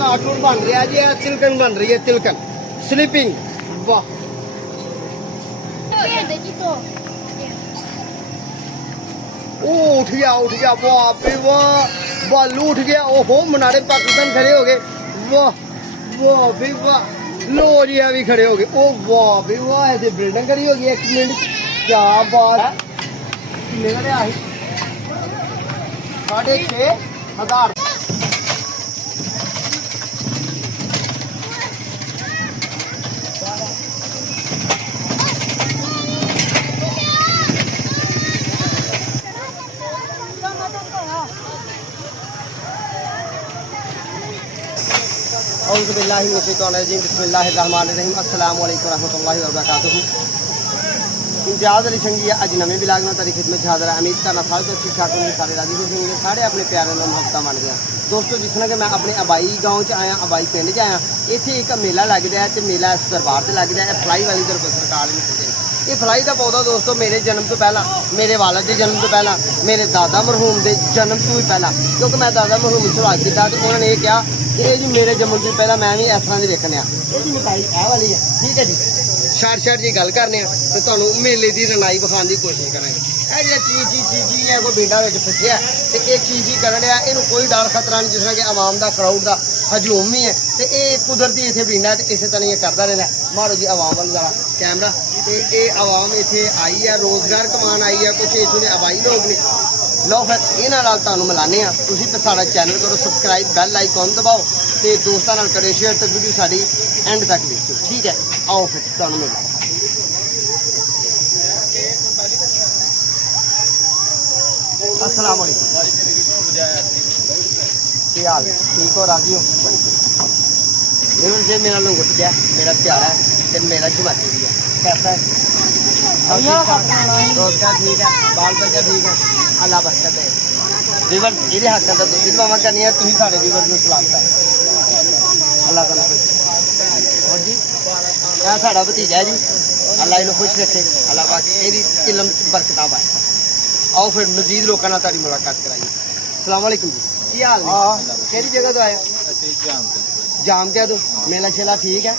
Cartoon बन रहा जी, तिलकन बन रही है, तिलकन स्लीपिंग। वाह उठ गया वाह भी वाह, बालू उठ गया। ओहो मनारे पाकिस्तान खड़े हो गए। वाह वाह भी वाह, लो जी है भी खड़े हो गए। ओ वाह भी वाह, ऐसे बिल्डिंग खड़ी हो गई। एक मिनट, क्या बात है। कितने का लिया 6,500। बिस्मिल्लाहिर्रहमानिर्रहीम। अस्सलाम वालेकुम रहमतुल्लाहि व बरकातुहू। इम्तियाज़ अली संगी अज नवे बिलाग में तारी खिदमत हाज़र है। उम्मीद करना सारे तो ठीक ठाक होंगे, सारे राजी खुश होंगे, सारे अपने प्यारे नाल हफ्ता मन गया। दोस्तों जिस तरह कि मैं अपने अबाई गाँव च आया, अबाई पिंड च आया, इत्थे एक मेला लगता है तो मेला इस दरबार से लगता है। फलाई वाली दरबार सरकार ने ये फलाई का पौधा दोस्तों मेरे जन्म तो पहला, मेरे वालद के जन्म तो पहला, मेरे दादा मरहूम के जन्म तो भी पहला, क्योंकि मैं दादा मरहूम सवाल किया तो उन्होंने ये कहा कि ये जी मेरे जन्म तो पहला मैं भी इस तरह की देखने ये जी मिठाई ए वाली है। ठीक है जी, शार्ट जी गल करने तो तुहानू मेले की रनाई विखाने की कोशिश करेंगे। यह जो चीज़ है कोई बिंडा फसिया तो ये चीज़ ही कर रहा, इनू कोई डर खतरा नहीं। जिस तरह कि आवाम का क्राउड का हजूम ही है तो ये कुदरती इतने बिंडा तो इस तरह ये करता रहता है। मारो जी आवाम वाली जरा कैमरा। तो ये आवाम इतने आई है, रोज़गार कमान आई है, कुछ इतों के आबाई लोग ने। लो फिर इन्होंने तुहानू मिलाने तुम तो साड़ा चैनल करो सबसक्राइब, बैल आइकॉन दबाओ तो दोस्तों नाल करो शेयर, तो वीडियो साड़ी एंड तक देखो। ठीक है, आओ फिर तुहानू मिलना। अस्सलाम वालेकुम, क्या हाल, ठीक हो, राजी हो? मेरा लंगोट गया, मेरा प्यारा है, मेरा जुमाती भी है। कैसा है? रोजगार ठीक है, बाल बच्चा ठीक है, अल्लाह बरकत है। वीवर ये हक का तुम दुआ करनी है, तुम सारे वीवर को सलाम कर अल्लाह तुम खुश। और जी यह साड़ा भतीजा है जी, अल्लाह इन्हें खुश रखे, अल्लाह पाक यही इलम बरकत पाए। आओ फिर मजीद लोगों नाल तारी मुलाकात कराइए। अस्सलाम वालेकुम जी, की हाल है? केड़ी जगह तो आया? जाम क्या तो मेला शेला ठीक है?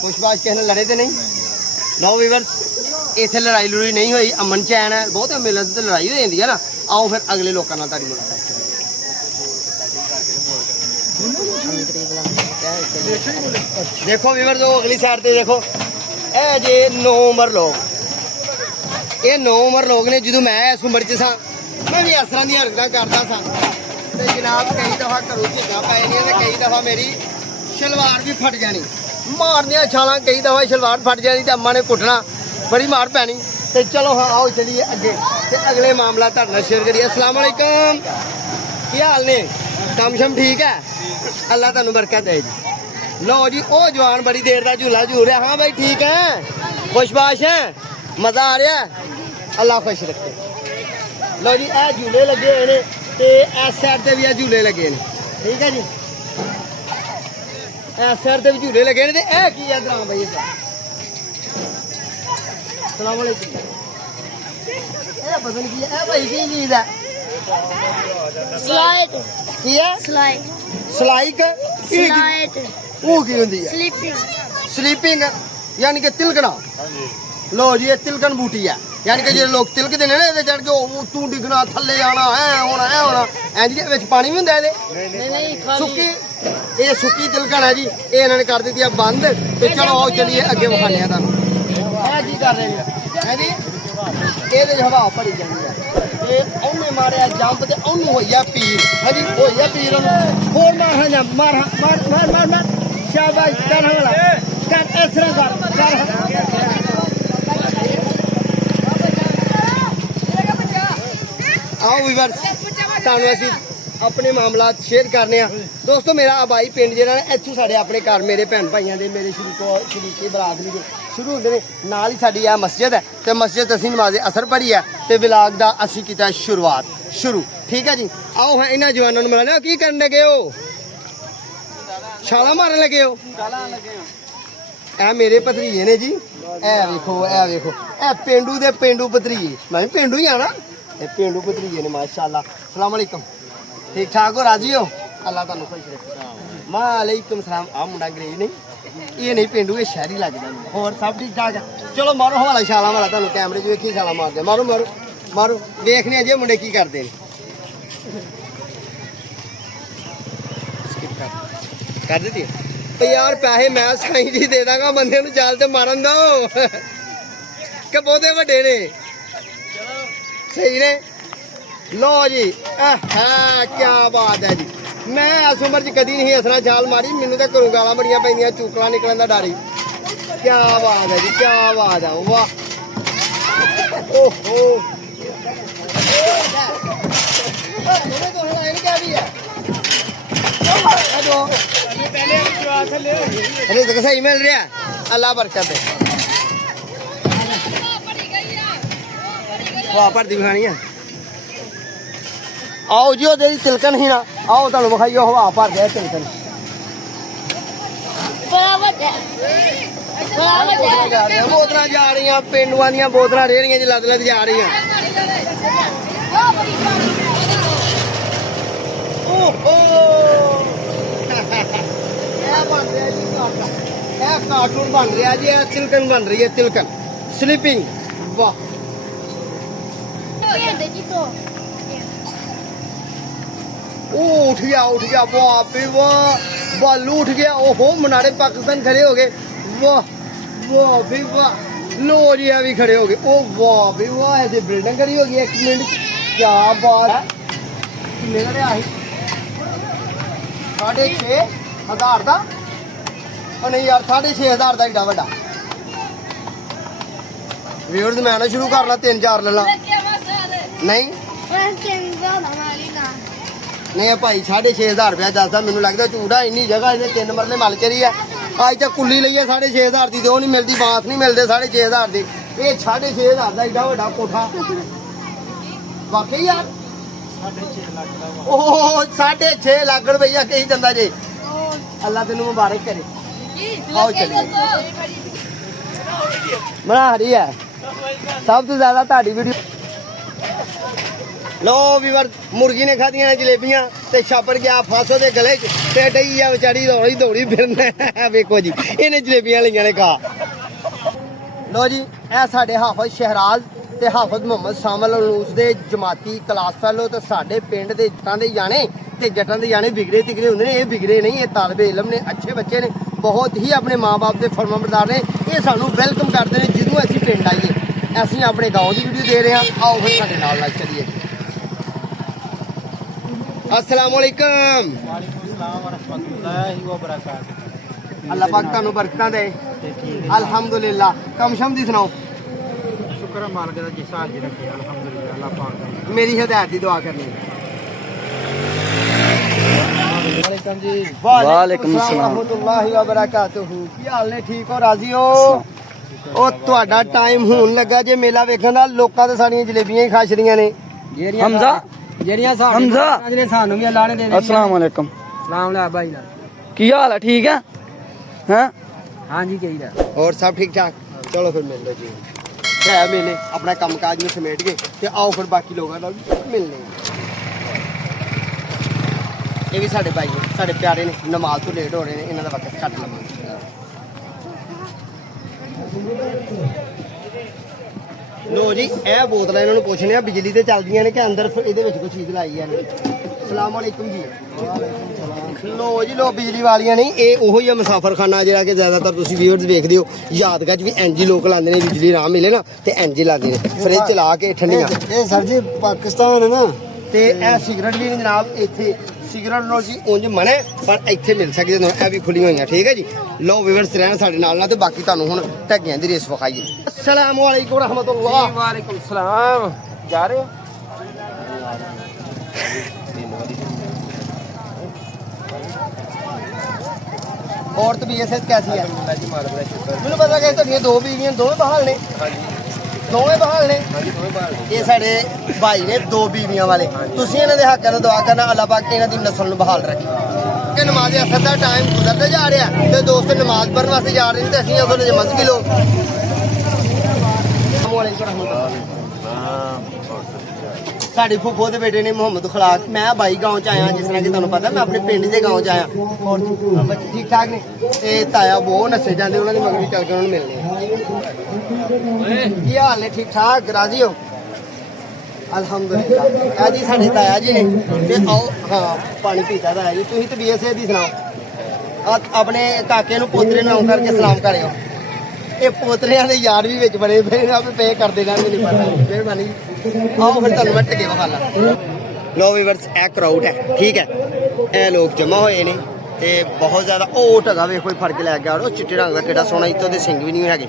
खुशबाश किसी ने लड़े तो नहीं? लो वीवर्स इतने लड़ाई लड़ाई नहीं हुई, अमन चैन है। बहुत मेले तो लड़ाई हो जाती है ना। आओ फिर अगले लोगों नाल तारी मुलाकात देखो वीवर्स, वो अगली साइड पे देखो, ए जे 9 उम्र लोग, ये 9 उम्र लोग ने। जो मैं इस उम्र च सा मैं भी इस तरह दी हरकत करता सा तो जनाब कई दफा घरों झीगा पै जानियां ते कई दफा मेरी शलवार भी फट जानी, मारनिया छालां, कई दफा शलवार फट जानी तो अम्मा ने कुटना, बड़ी मार पैनी। तो चलो हाँ आओ चलिए अगे ते अगले मामला तुहाडे शेयर करिए। अस्सलाम वालेकुम, की हाल ने? कम शम ठीक है? अल्लाह तुहानू बरकत है जी। लो जी ओ जवान बड़ी देर का झूला झूल रहा। हाँ भाई ठीक है, खुशबाश है, मजा आ रहा है, अल्लाह खुश रखे। लो जी ए झूले लगे हुए हैं तो इस साइड से भी झूले लगे हैं। ठीक है जी, इस साइड से भी झूले लगे हैं। ए की है इधर भाई? अस्सलाम वालेकुम, पता नहीं की है भाई, की चीज है? स्लाइड की है? स्लाइड स्लाइक स्लाइड वो की होंदी है? स्लीपिंग स्लीपिंग यानी कि तिलकना। लो जी ये तिलकन बूटी है, यानी कि जो लोग तिलकते ने ना ये चढ़ के तू डिगना थले जाना है होना इंज विच पानी भी हुंदा नहीं सुक्की, ये सुक्की तिलकन है जी। ये इन्होंने कर दी है बंद। तो चलो आओ चलिए अगे विखाने तुहानू की कर रहे हैं जी। ये हवा भरी जाती है, उन्हें मारिया जंप तो उन्होंने हो पीर। हाँ जी हो पीर, होर मार जंप, मार मार मार मार मार, शाबाश, कर हमला कर, इस तरह कर। आओ वीवर्स तुहानू असीं अपने मामला शेयर करने दोस्तों। मेरा आबाई पिंड जिहड़ा इत्थों साढ़े अपने घर मेरे भैन भाइयों के मेरे शरीके बरादरी के शुरू होंगे ने। नाल ही साडी आ मस्जिद है तो मस्जिद असीं नमाज़े असर पढ़ी है तो विलाग का असीं कीता शुरुआत शुरू। ठीक है जी, आओ हाँ इन्होंने जवानों को मिलाने। की करन लगे हो? छाला मारन लगे हो? ए मेरे भतरीजे ने जी, ए वेखो ए वेखो, ए पेंडू दे पेंडू भतरीजे। मैं पेंडू ही आना, ये पेंडू भतरीजे ने माशाअल्लाह। अस्सलाम वालेकुम, ठीक ठाक हो, राजी हो? अल्लाह तुहानू खुश रखे। ਵਾਲੇਕੁਮ ਸਲਾਮ। ਆ ਮੁੰਡਾ ਅੰਗਰੇਜ਼ ਨਹੀਂ, ਇਹ ਨਹੀਂ ਪਿੰਡੂ, ਇਹ ਸ਼ਹਿਰੀ ਲੱਗਦਾ। ਹੋਰ ਸਭ ਠੀਕ ਠਾਕ ਆ? ਚਲੋ ਮਾਰੋ ਹਵਾਲਾ ਛਾਲਾ ਵਾਲਾ, ਤੁਹਾਨੂੰ ਕੈਮਰੇ 'ਚ ਵੇਖੀ ਛਾਲਾ ਮਾਰਦੇ। ਮਾਰੋ ਮਾਰੋ ਮਾਰੋ, ਵੇਖਨੇ ਆ ਜੇ ਮੁੰਡੇ ਕੀ ਕਰਦੇ ਨੇ। ਕਰ ਦਿੱਤੀ ਤੇ ਯਾਰ ਪੈਸੇ ਮੈਂ ਸਾਈਂ ਜੀ ਦੇ ਦਾਂਗਾ, ਬੰਦੇ ਨੂੰ ਜਾਲ ਤੇ ਮਾਰਨ ਦੋ ਕਿ ਬਹੁਤੇ ਵੱਡੇ ਨੇ। ਸਹੀ ਨੇ। ਲੋ ਜੀ, ਆਹਾ ਕੀ ਬਾਤ ਹੈ ਜੀ। ਮੈਂ ਇਸ ਉਮਰ 'ਚ ਕਦੀ ਨਹੀਂ ਹੱਸਣਾ ਜਾਲ ਮਾਰੀ, ਮੈਨੂੰ ਤਾਂ ਘਰੋਂ ਗਾਲਾਂ ਬੜੀਆਂ ਪੈਂਦੀਆਂ, ਚੂਕਲਾਂ ਨਿਕਲਣ ਦਾ ਡਰ ਹੀ। ਕੀ ਬਾਤ ਹੈ ਜੀ, ਕੀ ਬਾਤ ਹੈ। ਵਾਹ ਓਹੋ रिज़्क़ सही मिल रहा है, अल्लाह बरकत है। वाह भरती खानी है। आओ जी वो जेह्ड़ी तिलकन ही ना, आओ तुहानू विखाइयो हवा भर गया तिलकन। बोतलां जा रही, पेंडुआं दियां बोतलां रेहड़ियां च लद लद जा रही। कार्टून बन रहा जी, तिलकन बन रही है, तिलकन स्लीपिंग। वाह उठ गया वाह भी वाह, बालू उठ गया। ओहो मनारे पाकिस्तान खड़े हो गए। वाह वाह भी वाह, लो जी भी खड़े हो गए। ओ वाह भी वाह, ऐसे बिल्डिंग खड़ी हो गई। एक मिनट, क्या बात है। मेरा 6,500 का नहीं यार, 6,500 का एडा वाला व्यूअर्स। मैं ना शुरू कर ला, 3-4 ले ला। नहीं नहीं भाई 6,500 रुपया दसदा, मैनू लगता झूठा। इन्नी जगह इन्हें 3 मरले मल चली है। अज तक कुली ली है 6,500 की, तो नहीं मिलती, बांस नहीं मिलते 6,500 की। ये 6,500 का एडा वाला कोठा वाकई यार। 6.5 लाख रुपया कही जाता जी। अल्लाह तेन मुबारक करे। आओ चलिए, बना रही है सब तो ज्यादा ताड़ी वीडियो। लो वीवर, मुर्गी ने खादियां ने जलेबियां ते छापर गया फासो दे गले च ते डई आ बेचारी दौड़ी दौड़ी फिरना। वेखो जी, इन्हें जलेबियां लईयां ने खा। लो जी, ए साडे हाफिज शहराज ते हाफिज मोहम्मद शामिल अलूस दे जमाती क्लास फैलो ते साडे पिंड दे जटां दे जाने ते जटां दे जाने बिगड़े तिगड़े हुंदे ने। ये बिगड़े नहीं, ये तालबे इलम ने, अच्छे बच्चे ने, बहुत ही अपने माँ बाप के फरमाबरदार ने। ये सानू वेलकम करते हैं जिदों असीं पिंड आईए। असीं अपने गाँव की वीडियो दे रहे हैं। आओ फिर साडे नाल नाल चलिए। अस्सलाम वालेकुम। अल्लाह पाक तुहानू बरकतां दे। अल्हम्दुलिल्लाह। कम शम दी सुनाओ। शुक्र है मालिक दा जिस हाल च रखे, अल्हम्दुलिल्लाह। अल्लाह पाक मेरी हिदायत की दुआ करनी। वालेकुम जी। वालेकुम सलाम रहमतुल्लाहि व बरकातुहू। की हाल ने, ठीक हो, राजी हो? ओ तुहाडा टाइम होण लगा जे मेला वेखण दा। लोकां ते साडीਆਂ जलेबियां ही खा छड़ियां ने। हमजा ਜਿਹੜੀਆਂ ਸਾਡੇ ਨੇ ਸਾਨੂੰ ਵੀ ਅੱਲਾਹ ਨੇ ਦੇ ਦਿੱਤੀਆਂ। अस्सलाम वालेकुम। ਸਲਾਮ ਲੈ ਭਾਈ ਨਾਲ। की हाल है? ठीक है हैं? ਹਾਂਜੀ ਕਹੀਦਾ। और सब ठीक ठाक? चलो फिर मिल लो जी। है मेले अपना काम काज में समेट गए ते आओ फिर बाकी लोगों नाल मिलने। ये भी साडे भाई ने, साडे प्यारे ने, नमाज तो लेट हो रहे हैं, इन्हां दा वक्त घट लवांगे। लो जी, ए बोतल इन्हां नूं पुछने आ बिजली ते चलदियां ने कि अंदर इहदे विच कोई चीज लाई है। सलाम वालेकुम जी। लो जी, लो बिजली वालियां नहीं, ये ओहो ही मुसाफरखाना जिहड़ा कि ज्यादातर तुसीं व्यूअर्स देखदे हो। यादगार भी इंज ही लोग लांदे ने, बिजली ना मिले ना ते इंज ही लांदे ने, फ्रिज चला के ठंडियां। ਇਹ ਸਰ ਜੀ ਪਾਕਿस्तान है ना। ते ए सिगरेट भी जनाब इत्थे सिगरेट नो जी उंज मने पर इत्थे मिल सकदे ने, ए भी खुली होईयां। ठीक है जी। लो व्यूअर्स रहन साडे नाल ना ते बाकी तुहानू हुण ढग्गियां दी रेस विखाईए। अस्सलाम वालेकुम रहमतुल्लाह। वालेकुम सलाम। जा रहे हो? और तबीयत कैसी है? जी मालिक दा शुक्र। मैनूं पता कि तुहाडीਆਂ 2 बीवियां दोवें बहाल ने। दोवें बहाल ने। ये साडे भाई ने 2 बीवियां वाले। तुसीं इन्हां दे हक्कां दा दुआ करना, अल्लाह पाक इन्हां दी नस्ल नूं बहाल रखे। कि नमाज असर दा टाइम गुजरदा जा रहा है ते दोस्त नमाज पढ़न वास्ते जा रहे हैं ते असीं असल मजहबी लोग। साड़ी फूफो के बेटे ने मोहम्मद खलाक। मैं बाई गाँव च आया, जिस तरह कि तुहानू पता मैं अपने पिंड के गाँव च आया। और बच्चे ठीक ठाक ने ते ताया बहुत नस्से जाते, उन्होंने मगर भी चल के उन्होंने मिलने। की हाल ने? ठीक ठाक, राजी हो? अल्हम्दुलिल्लाह। आ जी साडे ताया जी ने ते आओ। हाँ पानी पीता ताया जी। तुसीं तबीयत सेहत दी सुनाओ। अपने काके नूं पोतरे नूं आऊं करके सलाम करियो। ये पोतरियां दे यार भी विच बड़े फिर आप पे करदे रहंदे नहीं पता। मेहरबानी आओ फिर तुहानू मैं टके विखाला। लो वीवर्स ए क्राउड है, ठीक है, ए लोग जमा होए ने ते बहुत ज़्यादा ओ टगा वे कोई फर्क लै गया। और चिट्टे रंग का केड़ा सोहना, इत्तों दे सिंग भी नहीं हैगे।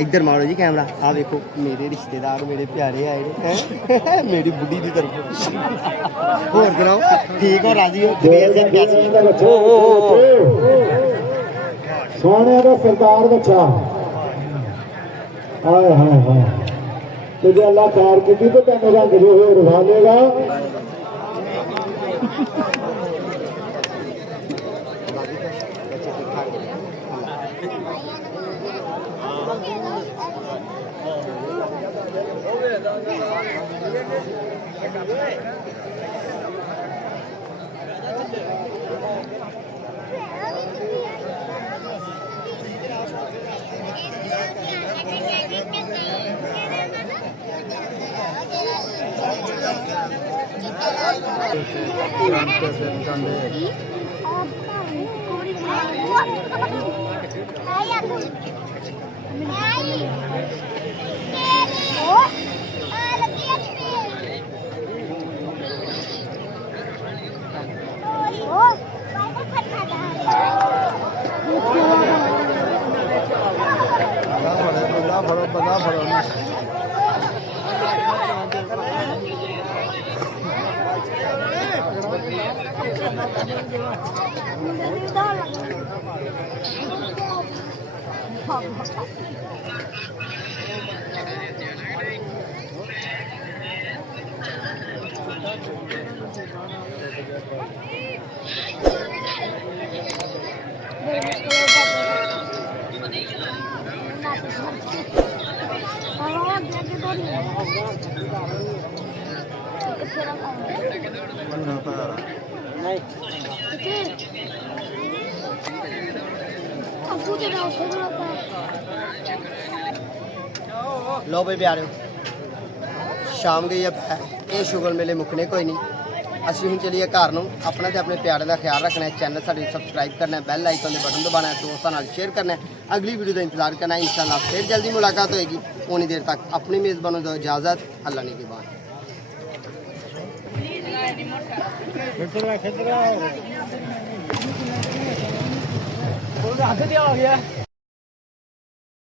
इधर मारो जी कैमरा। आ देखो मेरे रिश्तेदार मेरे प्यारे आए हैं मेरी बुढ़ी की तरफ। होर सुनाओ, ठीक हो? राजी हो? तबीयत सेहत कैसी है? सोने का सरकार बच्चा हाय हाय हाय तुझे अल्लाह कार की थी तो तेन रंग जो हुए रुझा लेगा। लो भाई प्यारे शाम गई अब ये शुगर मेले मुकने कोई नहीं। ਅਸੀਂ ਹੁਣ ਚਲੀਏ ਘਰ ਨੂੰ। ਆਪਣਾ ਤੇ ਆਪਣੇ ਪਿਆਰਿਆਂ ਦਾ ਖਿਆਲ ਰੱਖਣਾ ਹੈ। ਚੈਨਲ ਸਾਡੇ ਸਬਸਕ੍ਰਾਈਬ ਕਰਨਾ ਹੈ, ਬੈਲ ਆਈਕਨ ਦੇ ਬਟਨ ਦਬਾਉਣਾ ਹੈ, ਦੋਸਤਾਂ ਨਾਲ ਸ਼ੇਅਰ ਕਰਨਾ ਹੈ। ਅਗਲੀ ਵੀਡੀਓ ਦਾ ਇੰਤਜ਼ਾਰ ਕਰਨਾ ਹੈ। ਇਨਸ਼ਾਅੱਲਾ ਫਿਰ ਜਲਦੀ ਮੁਲਾਕਾਤ ਹੋਏਗੀ। ਉਨੀ ਦੇਰ ਤੱਕ ਆਪਣੀ ਮੇਜ਼ਬਾਨ ਨੂੰ ਦਿਓ ਇਜਾਜ਼ਤ। ਅੱਲਾ ਨੇ ਨਿਗਹਿਬਾਨ। ਹੱਥ ਤੇ ਆ ਗਿਆ।